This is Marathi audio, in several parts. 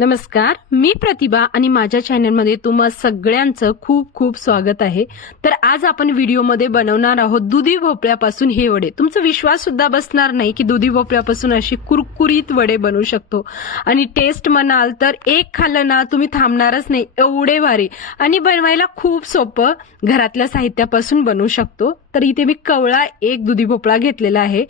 नमस्कार, मी प्रतिभा आणि माझ्या चॅनलमध्ये तुम्हा सगळ्यांचं खूप खूप स्वागत आहे। तर आज आपण व्हिडिओमध्ये बनवणार आहोत दुधी भोपळ्यापासून हे वडे। तुमचा विश्वास सुद्धा बसणार नाही की दुधी भोपळ्यापासून अशी कुरकुरीत वडे बनवू शकतो आणि टेस्ट म्हणाल तर एक खाल्लं ना तुम्ही थांबणारच नाही, एवढे भारी आणि बनवायला खूप सोपं, घरातल्या साहित्यापासून बनवू शकतो। तर इथे मी कवळा एक दुधी भोपळा घेतलेला आहे।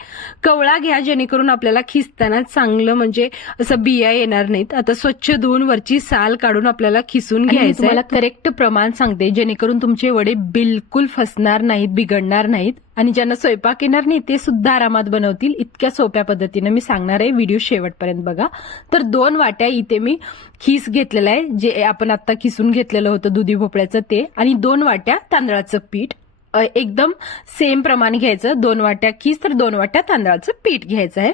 कवळा घ्या जेणेकरून आपल्याला खिसताना चांगलं म्हणजे असं बिया येणार नाहीत। आता स्वच्छ धुवून वरची साल काढून आपल्याला खिसून घ्यायचं आहे। करेक्ट प्रमाण सांगते जेणेकरून तुमचे वडे बिलकुल फसणार नाहीत, बिघडणार नाहीत आणि ज्यांना स्वयंपाक येणार नाही ते सुद्धा आरामात बनवतील। इतक्या सोप्या पद्धतीने मी सांगणार आहे, व्हिडिओ शेवटपर्यंत बघा। तर 2 वाट्या इथे मी खीस घेतलेला आहे, जे आपण आता खिसून घेतलेलं होतं दुधी भोपळ्याचं ते, आणि 2 वाट्या तांदळाचं पीठ एकदम सेम प्रमाण घ्यायचं। 2 वाट्या खीस तर 2 वाट्या तांदळाचं पीठ घ्यायचं आहे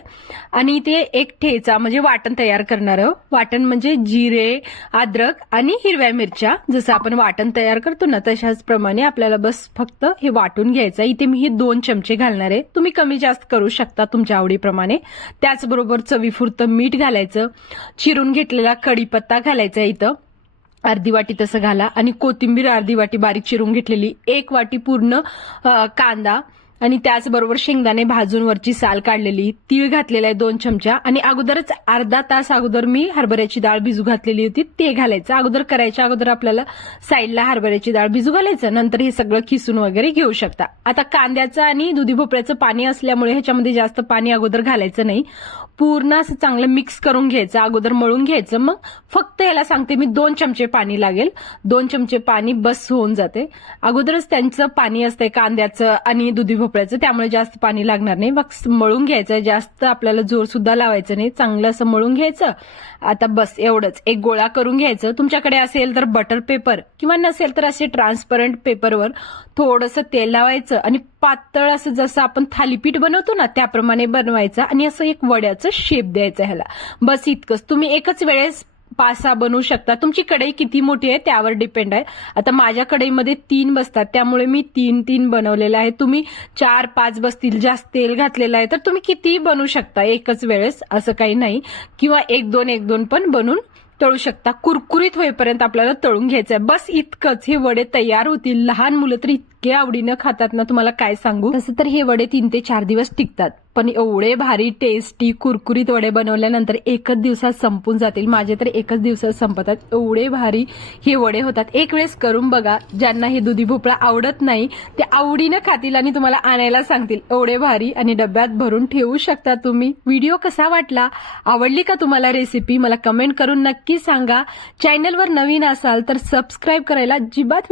आणि ते एक ठेचा म्हणजे वाटण तयार करणार आहोत। वाटण म्हणजे जिरे, अद्रक आणि हिरव्या मिरच्या, जसं आपण वाटण तयार करतो ना तशाच प्रमाणे आपल्याला बस फक्त हे वाटून घ्यायचं। इथे मी हे 2 चमचे घालणार आहे, तुम्ही कमी जास्त करू शकता तुमच्या आवडीप्रमाणे। त्याचबरोबर चवीपुरतं मीठ घालायचं, चिरून घेतलेला कढीपत्ता घालायचा इथं अर्धी वाटी तसं घाला, आणि कोथिंबीर अर्धी वाटी बारीक चिरून घेतलेली, 1 वाटी पूर्ण कांदा, आणि त्याचबरोबर शेंगदाणे भाजून वरची साल काढलेली, तीळ घातलेला आहे 2 चमचा, आणि अगोदरच अर्धा तास अगोदर मी हरभऱ्याची डाळ भिजू घातलेली होती ते घालायचं। अगोदर करायच्या अगोदर आपल्याला साईडला हरभऱ्याची डाळ भिजू घालायचं, नंतर हे सगळं खिसून वगैरे घेऊ शकता। आता कांद्याचं आणि दुधी भोपळ्याचं पाणी असल्यामुळे ह्याच्यामध्ये जास्त पाणी अगोदर घालायचं नाही, पूर्ण असं चांगलं मिक्स करून घ्यायचं, अगोदर मळून घ्यायचं। मग फक्त याला सांगते मी 2 चमचे पाणी लागेल, 2 चमचे पाणी बस होऊन जाते। अगोदरच त्यांचं पाणी असतंय कांद्याचं आणि दुधी भोपळ्याचं, त्यामुळे जास्त पाणी लागणार नाही। मग मळून घ्यायचं, जास्त आपल्याला जोर सुद्धा लावायचं नाही, चांगलं असं मळून घ्यायचं। आता बस एवढंच, एक गोळा करून घ्यायचं। तुमच्याकडे असेल तर बटर पेपर किंवा नसेल तर असे ट्रान्सपरंट पेपरवर थोडंसं तेल लावायचं आणि पातळ असं जसं आपण थालीपीठ बनवतो ना त्याप्रमाणे बनवायचं आणि असं एक वड्याचं शेप द्यायचं ह्याला। बस इतकंच, तुम्ही एकच वेळेस 5-6 बनवू शकता। तुमची कढई किती मोठी आहे त्यावर डिपेंड आहे। आता माझ्या कढईमध्ये 3 बसतात त्यामुळे मी 3 बनवलेलं आहे। तुम्ही 4-5 बसतील, जास्त तेल घातलेलं आहे तर तुम्ही कितीही बनवू शकता एकच वेळेस, असं काही नाही, किंवा 1-2 पण बनवून तळू शकता। कुरकुरीत होईपर्यंत आपल्याला तळून घ्यायचं आहे, बस इतकंच। हे वडे तयार होतील, लहान मुलं तर इतके आवडीनं खातात ना तुम्हाला काय सांगू। तसं तर हे वडे 3 ते 4 दिवस टिकतात, पण एवढे भारी टेस्टी कुरकुरीत वडे बनवल्यानंतर एकच दिवसात संपून जातील। माझे तर एकच दिवसात संपतात, एवढे भारी हे वडे होतात। एक वेळेस करून बघा, ज्यांना हे दुधी भोपळा आवडत नाही ते आवडीनं खातील आणि तुम्हाला आणायला सांगतील, एवढे भारी, आणि डब्यात भरून ठेवू शकता तुम्ही। व्हिडिओ कसा वाटला, आवडली का तुम्हाला रेसिपी, मला कमेंट करून नक्की सांगा। चॅनलवर नवीन असाल तर सबस्क्राईब करायला अजिबात